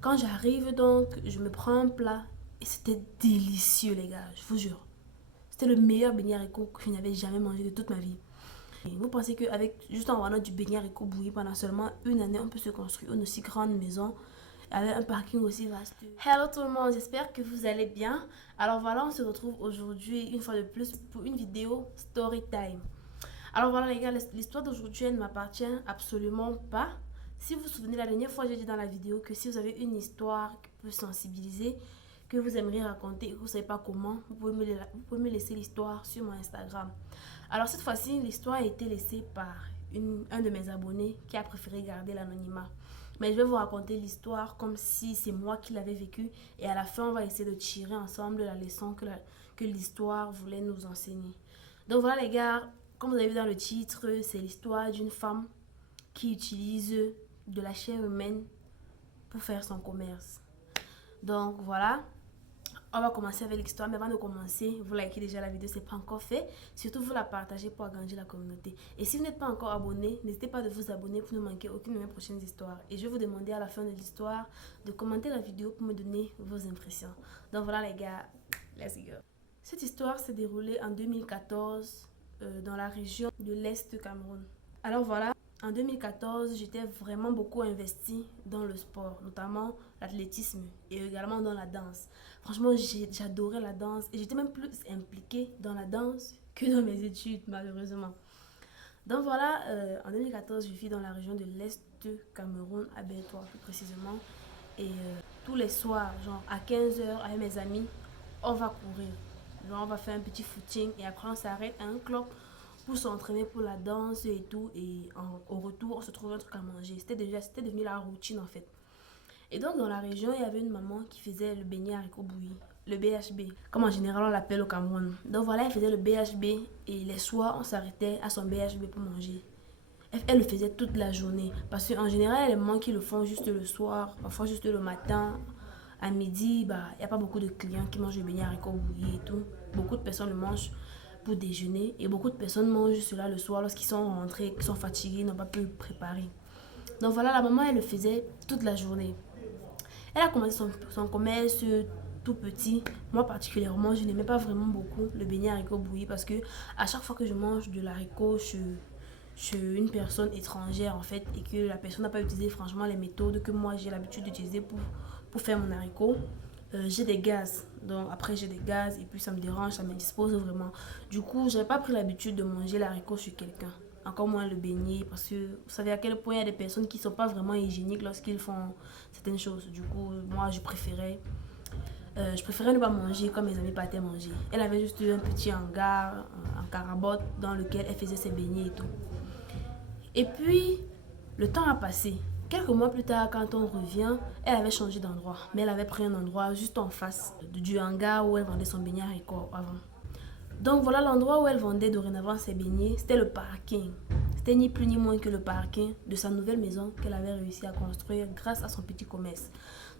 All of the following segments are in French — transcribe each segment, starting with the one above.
Quand j'arrive donc, je me prends un plat et c'était délicieux les gars, je vous jure. C'était le meilleur beignet haricot que je n'avais jamais mangé de toute ma vie. Et vous pensez qu'avec juste en vendant du beignet haricot bouilli pendant seulement une année, on peut se construire une aussi grande maison avec un parking aussi vaste. Hello tout le monde, j'espère que vous allez bien. Alors voilà, on se retrouve aujourd'hui une fois de plus pour une vidéo story time. Alors voilà les gars, l'histoire d'aujourd'hui elle ne m'appartient absolument pas. Si vous vous souvenez, la dernière fois j'ai dit dans la vidéo que si vous avez une histoire qui peut sensibiliser, que vous aimeriez raconter et que vous ne savez pas comment, vous pouvez me laisser l'histoire sur mon Instagram. Alors cette fois-ci, l'histoire a été laissée par un de mes abonnés qui a préféré garder l'anonymat. Mais je vais vous raconter l'histoire comme si c'est moi qui l'avais vécue et à la fin on va essayer de tirer ensemble la leçon que l'histoire voulait nous enseigner. Donc voilà les gars, comme vous avez vu dans le titre, c'est l'histoire d'une femme qui utilise de la chair humaine pour faire son commerce. Donc voilà, on va commencer avec l'histoire, mais avant de commencer, vous likez déjà la vidéo, c'est pas encore fait. Surtout, vous la partagez pour agrandir la communauté. Et si vous n'êtes pas encore abonné, n'hésitez pas de vous abonner pour ne manquer aucune de mes prochaines histoires. Et je vais vous demander à la fin de l'histoire de commenter la vidéo pour me donner vos impressions. Donc voilà les gars, let's go. Cette histoire s'est déroulée en 2014 dans la région de l'Est du Cameroun. Alors voilà, en 2014, j'étais vraiment beaucoup investie dans le sport, notamment l'athlétisme et également dans la danse. Franchement, j'adorais la danse et j'étais même plus impliquée dans la danse que dans mes études, malheureusement. Donc voilà, en 2014, je vis dans la région de l'Est du Cameroun, à Bertois plus précisément. Et tous les soirs, genre à 15 h avec mes amis, on va courir. Genre, on va faire un petit footing et après on s'arrête à un club pour s'entraîner pour la danse et tout. Et au retour, on se trouve un truc à manger. C'était devenu la routine en fait. Et donc, dans la région, il y avait une maman qui faisait le beignet haricot bouilli, le BHB, comme en général on l'appelle au Cameroun. Donc voilà, elle faisait le BHB et les soirs, on s'arrêtait à son BHB pour manger. Elle le faisait toute la journée. Parce qu'en général, il y a les mamans qui le font juste le soir, parfois juste le matin. À midi, bah, il n'y a pas beaucoup de clients qui mangent le beignet haricot bouilli et tout. Beaucoup de personnes le mangent pour déjeuner et beaucoup de personnes mangent cela le soir lorsqu'ils sont rentrés, qu'ils sont fatigués, n'ont pas pu le préparer. Donc voilà, la maman, elle le faisait toute la journée. Elle a commencé son commerce tout petit. Moi particulièrement, je n'aimais pas vraiment beaucoup le beignet haricot bouilli parce que à chaque fois que je mange de l'haricot chez une personne étrangère en fait et que la personne n'a pas utilisé franchement les méthodes que moi j'ai l'habitude d'utiliser pour faire mon haricot, j'ai des gaz. Donc après j'ai des gaz et puis ça me dérange, ça me dispose vraiment. Du coup, j'avais pas pris l'habitude de manger l'haricot sur quelqu'un. Encore moins le beignet parce que vous savez à quel point il y a des personnes qui sont pas vraiment hygiéniques lorsqu'ils font certaines choses. Du coup, moi je préférais ne pas manger comme mes amis partaient manger. Elle avait juste un petit hangar, un carabote dans lequel elle faisait ses beignets et tout. Et puis, le temps a passé. Quelques mois plus tard, quand on revient, elle avait changé d'endroit. Mais elle avait pris un endroit juste en face du hangar où elle vendait son beignet haricot avant. Donc voilà l'endroit où elle vendait dorénavant ses beignets. C'était le parking. C'était ni plus ni moins que le parking de sa nouvelle maison qu'elle avait réussi à construire grâce à son petit commerce.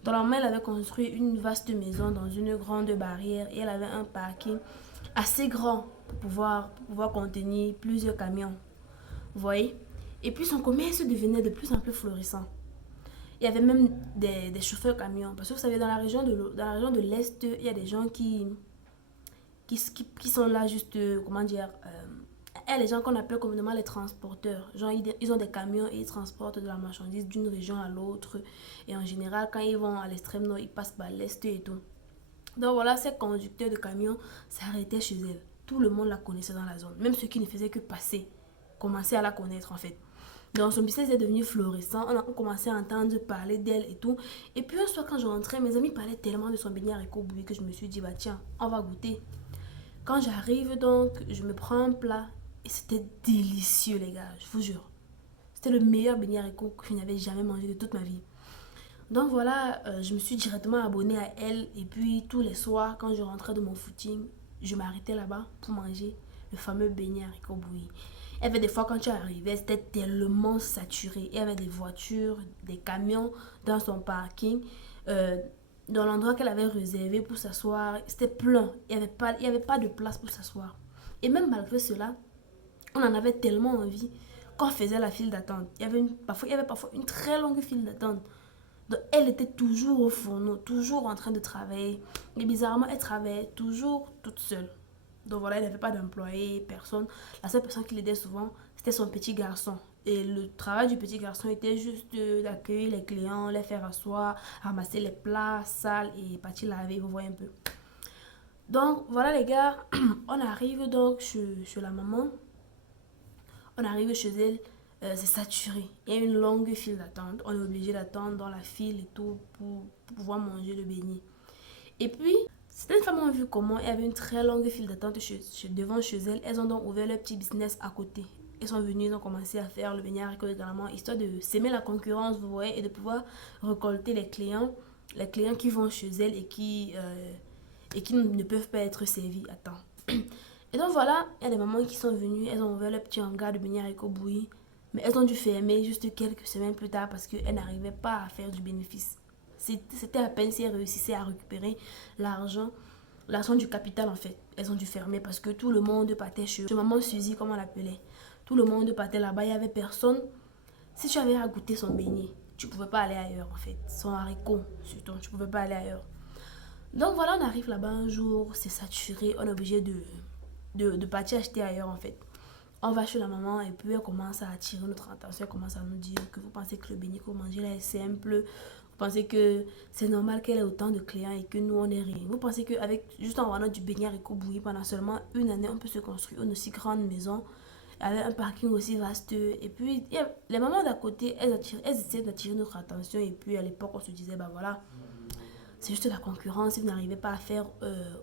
Normalement, elle avait construit une vaste maison dans une grande barrière et elle avait un parking assez grand pour pouvoir contenir plusieurs camions. Vous voyez? Et puis son commerce devenait de plus en plus florissant. Il y avait même des chauffeurs camions. Parce que vous savez, dans la région de l'Est, il y a des gens qui sont là juste, comment dire, les gens qu'on appelle communément les transporteurs. Genre, ils ont des camions et ils transportent de la marchandise d'une région à l'autre. Et en général, quand ils vont à l'extrême nord, ils passent par l'Est et tout. Donc voilà, ces conducteurs de camions s'arrêtaient chez elle. Tout le monde la connaissait dans la zone. Même ceux qui ne faisaient que passer commençaient à la connaître en fait. Donc son business est devenu florissant. On a commencé à entendre parler d'elle et tout. Et puis un soir quand je rentrais, mes amis parlaient tellement de son beignet haricot bouilli que je me suis dit, bah tiens, on va goûter. Quand j'arrive donc, je me prends un plat et c'était délicieux les gars, je vous jure. C'était le meilleur beignet haricot que je n'avais jamais mangé de toute ma vie. Donc voilà, je me suis directement abonnée à elle et puis tous les soirs quand je rentrais de mon footing, je m'arrêtais là-bas pour manger le fameux beignet haricot bouilli. Il y avait des fois quand tu arrivais, c'était tellement saturé. Il y avait des voitures, des camions dans son parking. Euh, dans l'endroit qu'elle avait réservé pour s'asseoir, c'était plein. Il y avait pas de place pour s'asseoir. Et même malgré cela, on en avait tellement envie qu'on faisait la file d'attente. Il y avait parfois une très longue file d'attente. Donc, elle était toujours au fourneau, toujours en train de travailler. Mais bizarrement, elle travaillait toujours toute seule. Donc voilà, elle n'avait pas d'employé, personne. La seule personne qui l'aidait souvent, c'était son petit garçon. Et le travail du petit garçon était juste d'accueillir les clients, les faire asseoir, ramasser les plats sales et partir laver, vous voyez un peu. Donc voilà les gars, on arrive donc chez la maman. On arrive chez elle, c'est saturé. Il y a une longue file d'attente. On est obligé d'attendre dans la file et tout pour pouvoir manger le beignet. Et puis, certaines femmes ont vu comment il y avait une très longue file d'attente devant chez elles. Elles ont donc ouvert leur petit business à côté. Elles sont venues, ils ont commencé à faire le beignet haricot également, histoire de s'aimer la concurrence, vous voyez, et de pouvoir récolter les clients qui vont chez elles et qui ne peuvent pas être servis à temps. Et donc voilà, il y a des mamans qui sont venues, elles ont ouvert leur petit hangar de beignet haricot bouilli, mais elles ont dû fermer juste quelques semaines plus tard parce qu'elles n'arrivaient pas à faire du bénéfice. C'était à peine si elles réussissaient à récupérer l'argent, l'argent du capital en fait. Elles ont dû fermer parce que tout le monde partait chez maman Suzy, comme on l'appelait. Tout le monde partait là-bas, il n'y avait personne. Si tu avais à goûter son beignet, tu ne pouvais pas aller ailleurs en fait. Son haricot surtout, tu ne pouvais pas aller ailleurs. Donc voilà, on arrive là-bas un jour, c'est saturé, on est obligé de partir acheter ailleurs en fait. On va chez la maman et puis elle commence à attirer notre attention, elle commence à nous dire que vous pensez que le beignet que vous mangez là est simple, vous pensez que c'est normal qu'elle ait autant de clients et que nous on n'ait rien. Vous pensez qu'avec juste en vendant du beignet haricot bouilli pendant seulement une année, on peut se construire une aussi grande maison avec un parking aussi vaste. Et puis les mamans d'à côté, elles essaient d'attirer notre attention et puis à l'époque on se disait bah voilà, c'est juste la concurrence, si vous n'arrivez pas à faire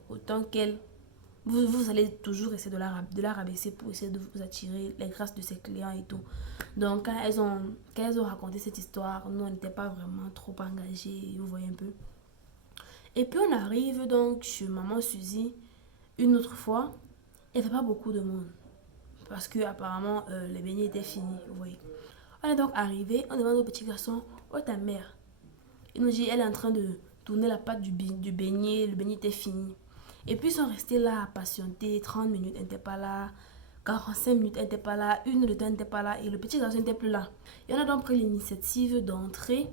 autant qu'elle, vous allez toujours essayer de la rabaisser pour essayer de vous attirer les grâces de ses clients et tout. Donc, quand elles ont raconté cette histoire, nous, on n'était pas vraiment trop engagés, vous voyez un peu. Et puis, on arrive donc chez maman Suzy, une autre fois. Il n'y avait pas beaucoup de monde. Parce que apparemment les beignets étaient finis, vous voyez. On est donc arrivé, on demande au petit garçon, où est ta mère? Il nous dit, elle est en train de tourner la pâte du beignet, le beignet était fini. Et puis ils sont restés là à patienter, 30 minutes, elle n'était pas là, 45 minutes, elle n'était pas là, une heure de temps, elle n'était pas là, et le petit garçon n'était plus là. Et on a donc pris l'initiative d'entrer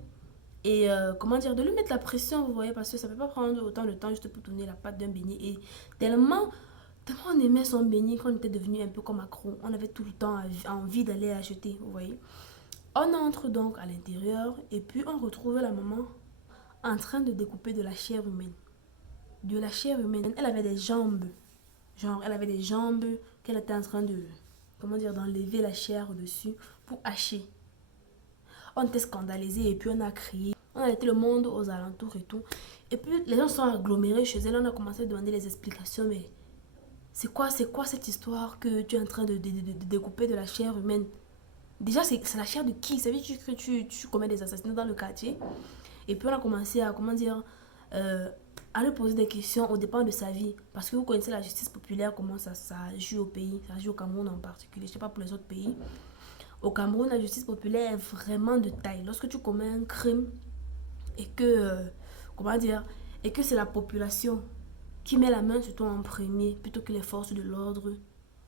et comment dire, de lui mettre la pression, vous voyez, parce que ça ne peut pas prendre autant de temps juste pour tourner la pâte d'un beignet. Et tellement on aimait son beignet qu'on était devenu un peu comme accro. On avait tout le temps envie d'aller acheter, vous voyez. On entre donc à l'intérieur et puis on retrouve la maman en train de découper de la chair humaine. De la chair humaine. Elle avait des jambes. Genre, elle avait des jambes qu'elle était en train de, comment dire, d'enlever la chair au-dessus pour hacher. On était scandalisés et puis on a crié. On a été le monde aux alentours et tout. Et puis les gens sont agglomérés chez elle. On a commencé à demander des explications. Mais c'est quoi cette histoire que tu es en train de découper de la chair humaine? Déjà, c'est la chair de qui? Ça veut dire que tu commets des assassinats dans le quartier? Et puis on a commencé à, comment dire, à lui poser des questions au dépend de sa vie. Parce que vous connaissez la justice populaire, comment ça agit au pays, ça agit au Cameroun en particulier, je ne sais pas pour les autres pays. Au Cameroun, la justice populaire est vraiment de taille. Lorsque tu commets un crime et que, comment dire, et que c'est la population qui met la main sur toi en premier plutôt que les forces de l'ordre,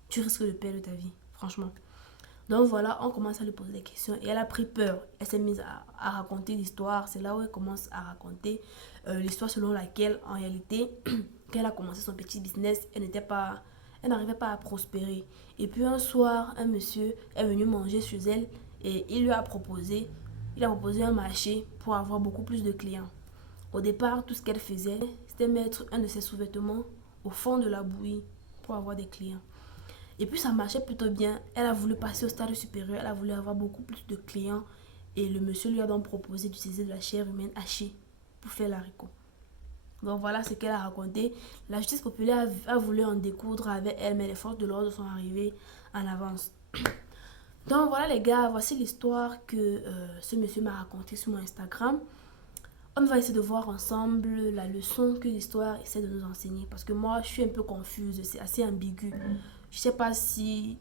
tu risques de perdre ta vie, franchement. Donc voilà, on commence à lui poser des questions et elle a pris peur. Elle s'est mise à raconter l'histoire. C'est là où elle commence à raconter l'histoire selon laquelle, en réalité, quand elle a commencé son petit business, elle n'arrivait pas à prospérer. Et puis un soir, un monsieur est venu manger chez elle et il a proposé un marché pour avoir beaucoup plus de clients. Au départ, tout ce qu'elle faisait, c'était mettre un de ses sous-vêtements au fond de la bouillie pour avoir des clients. Et puis ça marchait plutôt bien. Elle a voulu passer au stade supérieur. Elle a voulu avoir beaucoup plus de clients. Et le monsieur lui a donc proposé d'utiliser de la chair humaine hachée pour faire l'haricot. Donc voilà ce qu'elle a raconté. La justice populaire a voulu en découdre avec elle, mais les forces de l'ordre sont arrivées en avance. Donc voilà les gars, voici l'histoire que ce monsieur m'a racontée sur mon Instagram. On va essayer de voir ensemble la leçon que l'histoire essaie de nous enseigner. Parce que moi, je suis un peu confuse, c'est assez ambigu. Je sais pas si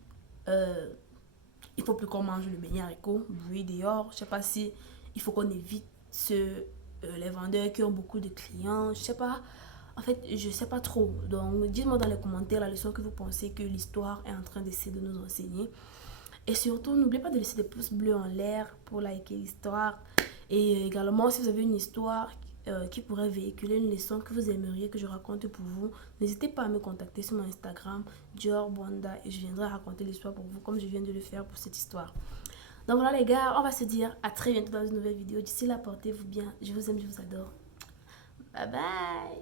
il faut plus qu'on mange le beignet haricot bouilli dehors. Je sais pas si il faut qu'on évite les vendeurs qui ont beaucoup de clients. Je sais pas. En fait, je sais pas trop. Donc, dites-moi dans les commentaires la leçon que vous pensez que l'histoire est en train d'essayer de nous enseigner. Et surtout, n'oubliez pas de laisser des pouces bleus en l'air pour liker l'histoire. Et également, si vous avez une histoire qui pourrait véhiculer une leçon que vous aimeriez que je raconte pour vous, n'hésitez pas à me contacter sur mon Instagram, Dior Bwanda, et je viendrai raconter l'histoire pour vous comme je viens de le faire pour cette histoire. Donc voilà les gars, on va se dire à très bientôt dans une nouvelle vidéo. D'ici là, portez-vous bien. Je vous aime, je vous adore. Bye bye.